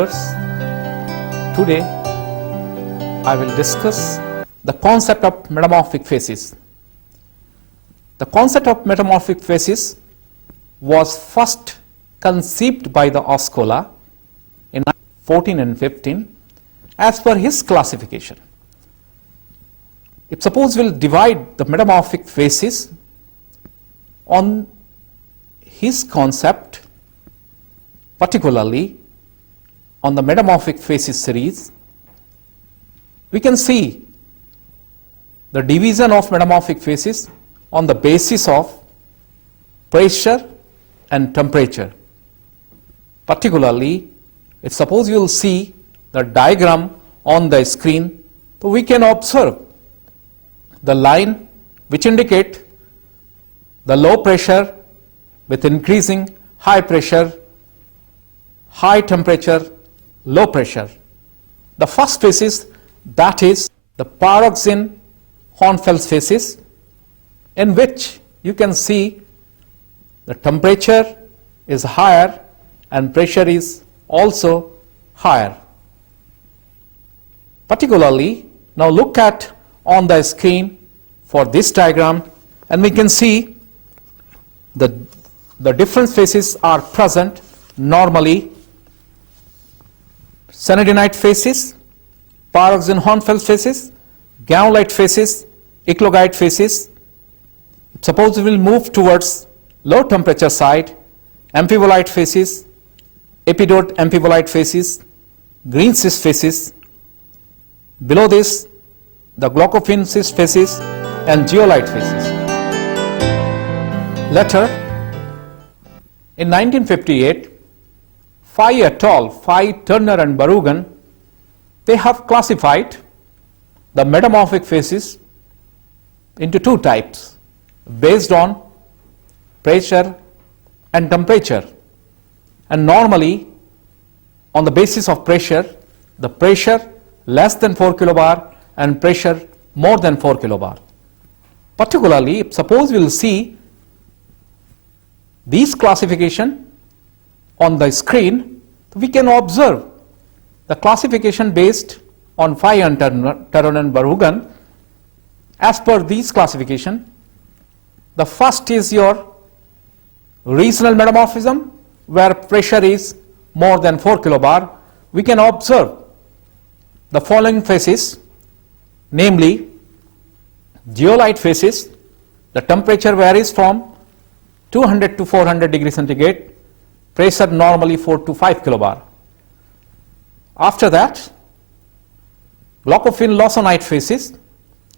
viewers, today I will discuss the concept of metamorphic facies. The concept of metamorphic facies was first conceived by the Eskola in 14 and 15 as per his classification. If suppose we will divide the metamorphic facies on his concept, particularly on the Metamorphic Facies series, we can see the division of metamorphic facies on the basis of pressure and temperature. Particularly, if suppose you will see the diagram on the screen, so we can observe the line which indicate the low pressure with increasing high pressure, high temperature, low pressure. The first facies, that is the Barrovian Hornfel facies, in which you can see the temperature is higher and pressure is also higher. Particularly, now look at on the screen for this diagram, and we can see the different facies are present. Normally, Sanidinite facies, Barrovian Hornfel facies, Granulite facies, Eclogite facies. Suppose we will move towards low temperature side, Amphibolite facies, Epidote Amphibolite facies, Greenschist facies. Below this, the Glaucophane facies and Zeolite facies. Later, in 1958, Fyfe et al., Fyfe, Turner and Verhoogen, they have classified the metamorphic facies into two types based on pressure and temperature. And normally, on the basis of pressure, the pressure less than 4 kilobar and pressure more than 4 kilobar. Particularly, if suppose we will see these classification on the screen, we can observe the classification based on Fyfe and Turner and Verhoogen. As per these classification, the first is your regional metamorphism, where pressure is more than 4 kilobar. We can observe the following facies, namely Zeolite facies. The temperature varies from 200 to 400 degrees centigrade, pressure normally 4 to 5 kilobar. After that, Glaucophane Lawsonite facies.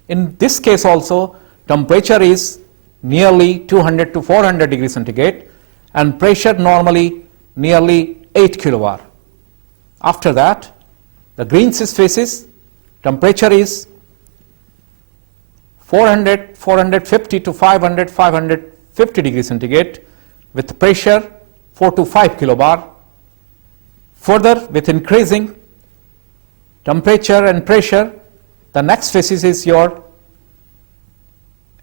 In this case also, temperature is nearly 200 to 400 degrees centigrade and pressure normally nearly 8 kilobar. After that, the Greenschist facies, temperature is 400, 450 to 500, 550 degrees centigrade with pressure 4 to 5 kilobar. Further, with increasing temperature and pressure, the next facies is your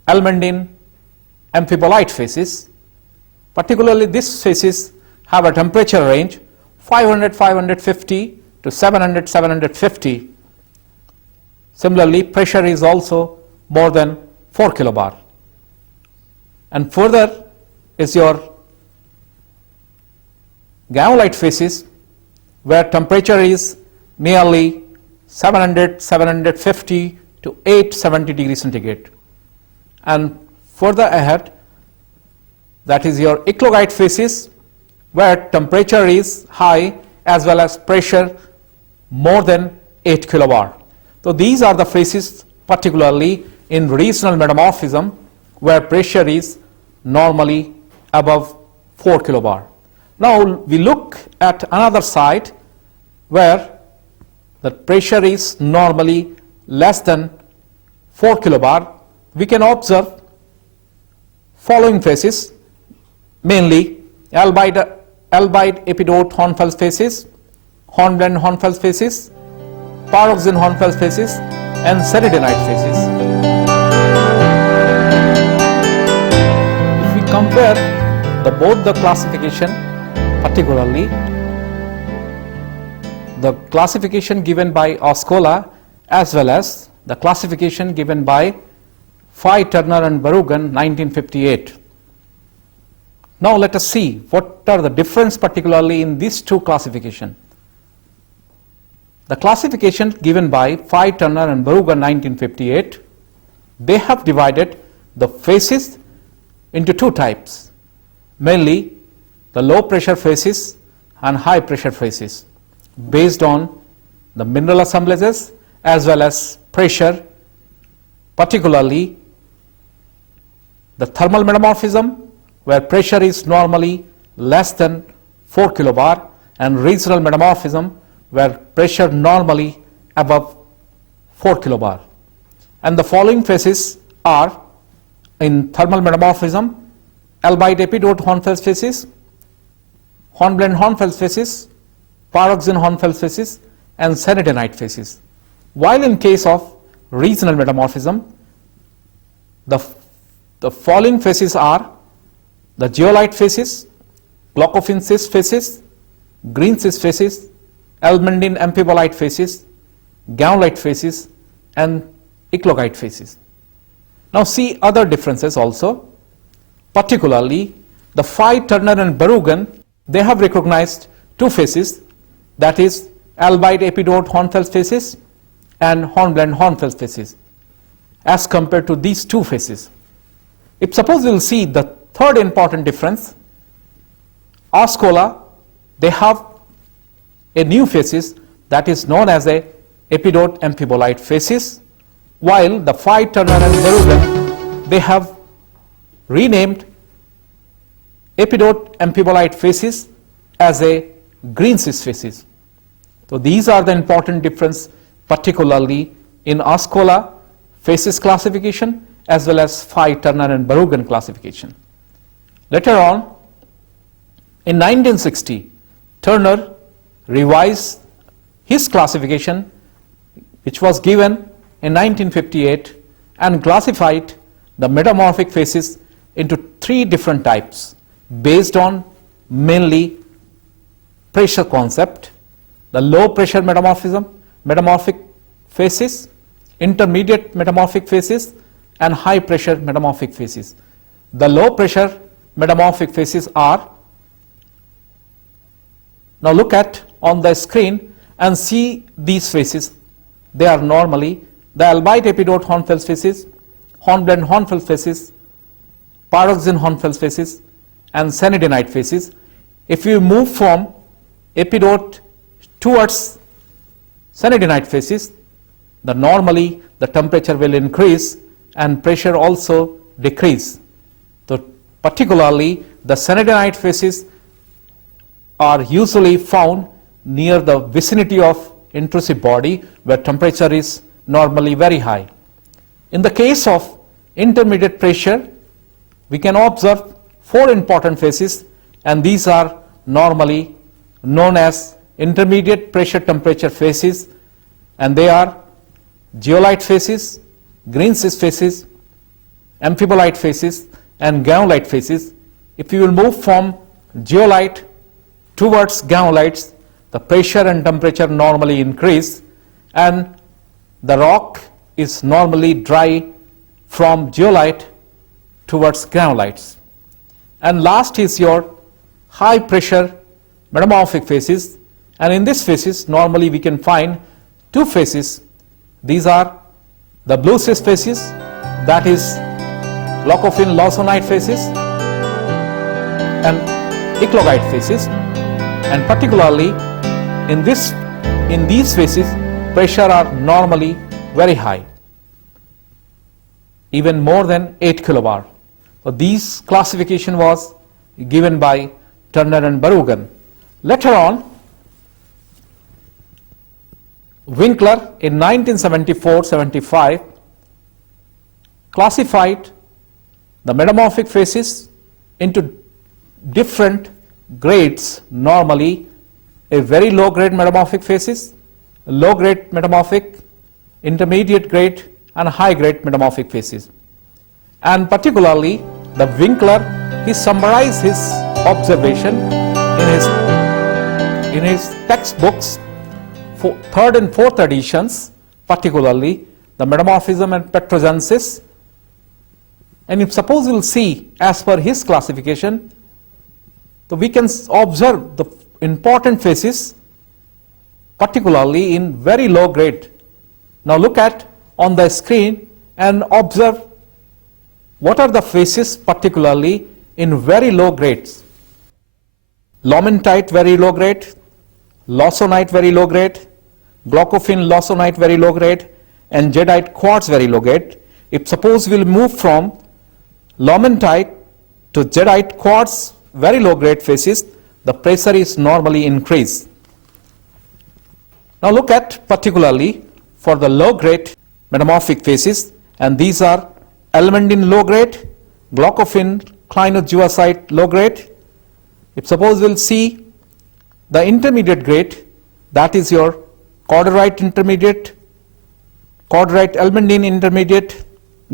Almandine Amphibolite facies. Particularly, these facies have a temperature range 500, 550 to 700, 750. Similarly, pressure is also more than 4 kilobar. And further is your Granulite facies, where temperature is nearly 700, 750 to 870 degrees centigrade. And further ahead, that is your Eclogite facies, where temperature is high as well as pressure more than 8 kilobar. So these are the facies particularly in regional metamorphism, where pressure is normally above 4 kilobar. Now we look at another side where the pressure is normally less than 4 kilobar. We can observe following facies, mainly Albite, Epidote Hornfel facies, Hornblend Hornfel facies, Barrovian Hornfel facies, and Sanidinite facies. If we compare both the classification, particularly the classification given by Eskola as well as the classification given by Fyfe, Turner and Verhoogen 1958. Now let us see what are the difference particularly in these two classifications. The classification given by Fyfe, Turner and Verhoogen 1958, they have divided the facies into two types, mainly the low pressure facies and high pressure facies, based on the mineral assemblages as well as pressure, particularly the thermal metamorphism, where pressure is normally less than 4 kilobar, and regional metamorphism, where pressure normally above 4 kilobar. And the following phases are in thermal metamorphism: Albite Epidote Hornfel facies, Hornblend Hornfel facies, Barrovian Hornfel facies, and Sanidinite facies. While in case of regional metamorphism, the following facies are the Zeolite facies, Glaucophane facies, Greenschist facies, Almandine Amphibolite facies, Granulite facies, and Eclogite facies. Now see other differences also, particularly the Fyfe, Turner and Verhoogen, they have recognized two facies, that is Albite Epidote Hornfel facies and Hornblend Hornfel facies, as compared to these two facies. If suppose we will see the third important difference, Eskola, they have a new facies that is known as a Epidote Amphibolite facies, while the Fyfe, Turner and Verhoogen, they have renamed Epidote Amphibolite facies as a Greenschist facies. So these are the important difference, particularly in Eskola facies classification as well as Fyfe, Turner and Verhoogen classification. Later on, in 1960, Turner revised his classification, which was given in 1958, and classified the metamorphic facies into three different types based on mainly pressure concept: the low pressure metamorphic facies, intermediate metamorphic facies, and high pressure metamorphic facies. The low pressure metamorphic facies are, now look at on the screen and see these facies. They are normally the Albite Epidote Hornfel facies, Hornblend Hornfel facies, Barrovian Hornfel facies, and Sanidinite facies. If you move from Epidote towards Sanidinite facies, normally the temperature will increase and pressure also decrease. So particularly the Sanidinite facies are usually found near the vicinity of intrusive body, where temperature is normally very high. In the case of intermediate pressure, we can observe four important phases, and these are normally known as intermediate pressure temperature phases, and they are Zeolite phases, Greenschist phases, Amphibolite phases, and Granulite phases. If you will move from Zeolite towards Granulites, the pressure and temperature normally increase, and the rock is normally dry from Zeolite towards Granulites. And last is your high pressure metamorphic phases, and in this phases normally we can find two phases. These are the Blue-Schist phases, that is Glaucophane Lawsonite phases, and Eclogite phases, and particularly in these phases pressure are normally very high, even more than 8 kilobar. So this classification was given by Turner and Verhoogen. Later on, Winkler in 1974-75 classified the metamorphic phases into different grades, normally a very low grade metamorphic phases, low grade metamorphic, intermediate grade, and high grade metamorphic phases. And particularly the Winkler, he summarized his observation in his textbooks third and fourth editions, particularly the Metamorphism and Petrogenesis. And if suppose we will see as per his classification, so we can observe the important phases, particularly in very low grade. Now look at on the screen and observe what are the phases particularly in very low grades. Lawsonite very low grade, Lawsonite very low grade, Glaucophane Lawsonite very low grade, and Jadeite quartz very low grade. If suppose we will move from Lawsonite to Jadeite quartz very low grade phases, the pressure is normally increased. Now look at particularly for the low grade metamorphic phases, and these are Almandine low grade, Glaucophane clinogeosite low grade. If suppose we will see the intermediate grade, that is your Cordierite intermediate, Cordierite Almandine intermediate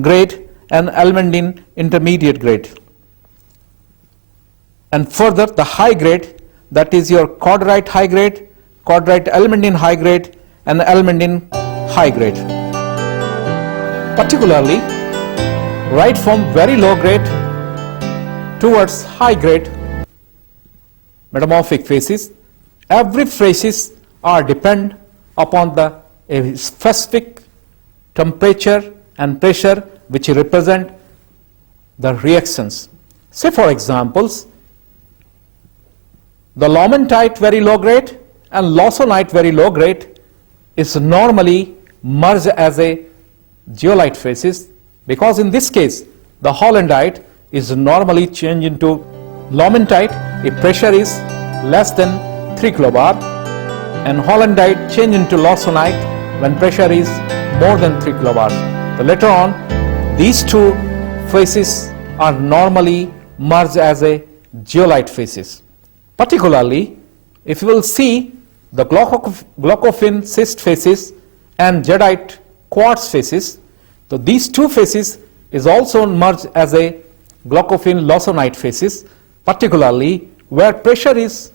grade, and Almandine intermediate grade. And further the high grade, that is your Cordierite high grade, Cordierite Almandine high grade, and Almandine high grade. Particularly right from very low grade towards high grade metamorphic phases, every phases are depend upon the a specific temperature and pressure which represent the reactions. Say for examples, the Lawsonite very low grade and Lawsonite very low grade is normally merged as a Zeolite phases, because in this case the Hollandite is normally changed into Lawsonite if pressure is less than 3 kilobar, and Hollandite change into Lawsonite when pressure is more than 3 kilobar. So later on these two phases are normally merged as a Zeolite phases. Particularly if you will see the Glaucophane schist phases and Jadeite quartz phases, so these two phases is also merged as a Glaucophane Lawsonite phases, particularly where pressure is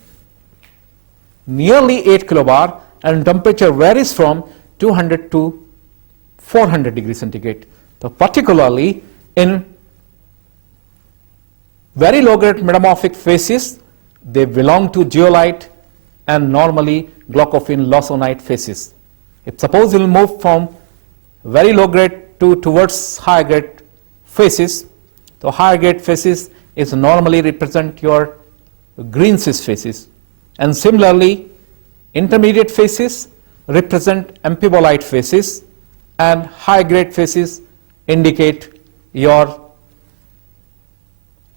nearly 8 kilobar and temperature varies from 200 to 400 degrees centigrade. So particularly in very low grade metamorphic phases, they belong to Zeolite and normally Glaucophane Lawsonite phases. If suppose we will move from very low grade towards high grade phases, so higher grade phases is normally represent your Greenschist phases, and similarly intermediate phases represent Amphibolite phases, and high grade phases indicate your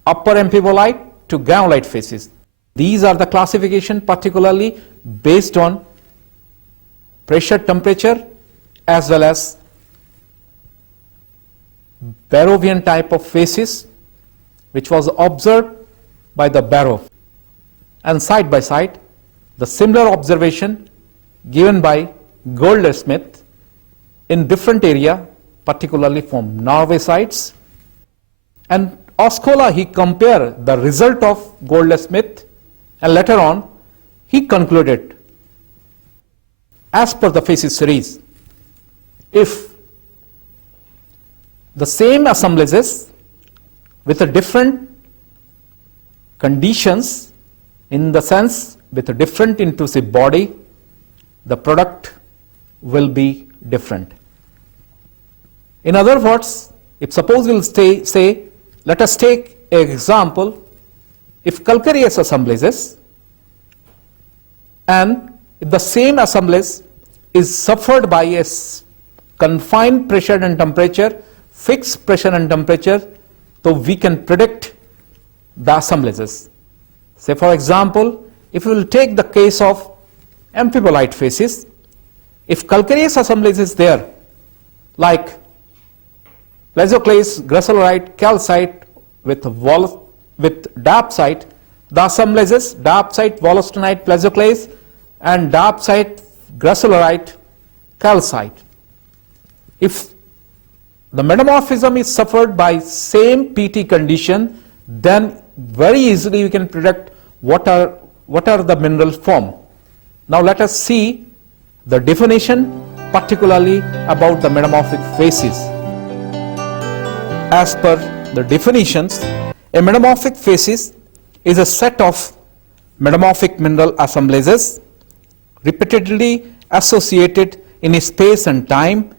upper Amphibolite to Granulite phases. These are the classification particularly based on pressure, temperature, as well as Barrovian type of phases which was observed by the Barrow, and side by side the similar observation given by Goldsmith in different area, particularly from Norway sites. And Eskola, he compared the result of Goldsmith, and later on he concluded, as per the Facies series, if the same assemblages with a different conditions, in the sense with a different intrusive body, the product will be different. In other words, if suppose we will say, let us take an example, if calcareous assemblages and if the same assemblage is suffered by a confined pressure and temperature, fixed pressure and temperature, so we can predict the assemblages. Say for example, if we will take the case of Amphibolite phases, if calcareous assemblage is there like plesioclase, gracilorite, calcite with diopsite, the assemblages diopsite, wollastonite, plesioclase, and diopsite, gracilorite, calcite. If the metamorphism is suffered by same PT condition, then very easily we can predict what are the mineral form. Now let us see the definition, particularly about the metamorphic facies. As per the definitions, a metamorphic facies is a set of metamorphic mineral assemblages repeatedly associated in space and time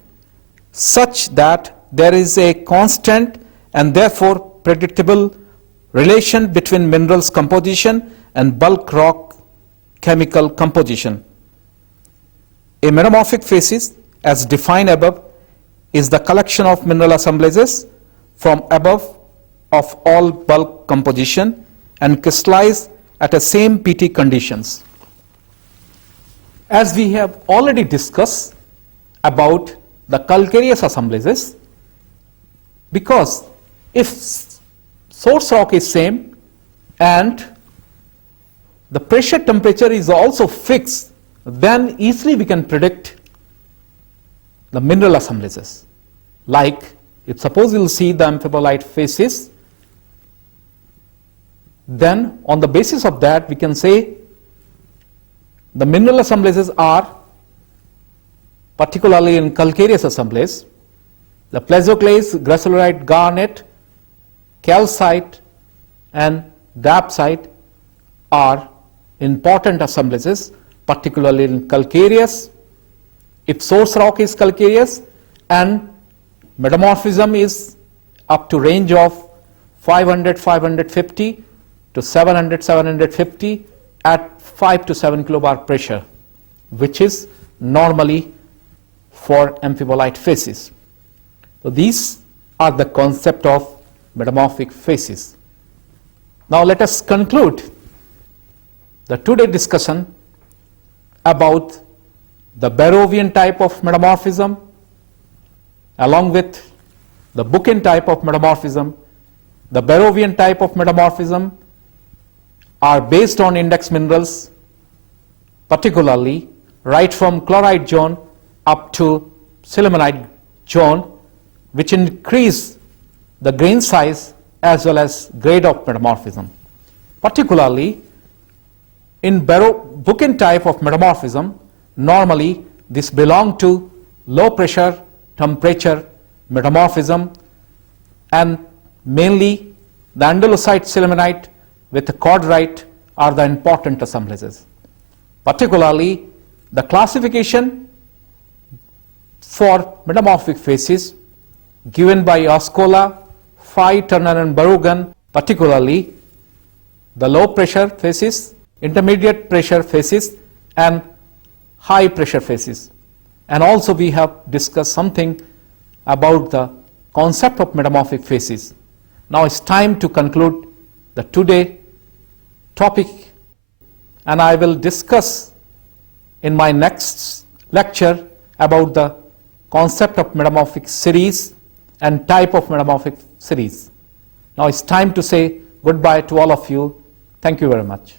such that there is a constant and therefore predictable relation between minerals composition and bulk rock chemical composition. A metamorphic facies, as defined above, is the collection of mineral assemblages from above of all bulk composition and crystallize at the same PT conditions. As we have already discussed about the calcareous assemblages, because if source rock is same and the pressure temperature is also fixed, then easily we can predict the mineral assemblages. Like if suppose you will see the Amphibolite facies, then on the basis of that we can say the mineral assemblages are, particularly in calcareous assemblage, the plesioclase, gracilite, garnet, calcite and dapsite are important assemblages, particularly in calcareous. If source rock is calcareous and metamorphism is up to range of 500, 550 to 700, 750 at 5 to 7 kilobar pressure, which is normally for amphibolite facies. So these are the concept of metamorphic facies. Now let us conclude the today discussion about the Barrovian type of metamorphism along with the bookend type of metamorphism. The Barrovian type of metamorphism are based on index minerals, particularly right from chloride zone up to sillimanite zone, which increase the grain size as well as grade of metamorphism. Particularly in bookend type of metamorphism, normally this belong to low pressure temperature metamorphism, and mainly the andalusite sillimanite with the cordierite are the important assemblages. Particularly the classification for metamorphic facies given by Eskola, Fyfe, Turner and Verhoogen, particularly the low pressure facies, intermediate pressure facies and high pressure facies. And also we have discussed something about the concept of metamorphic facies. Now it's time to conclude the today topic, and I will discuss in my next lecture about the concept of metamorphic series and type of metamorphic series. Now it's time to say goodbye to all of you. Thank you very much.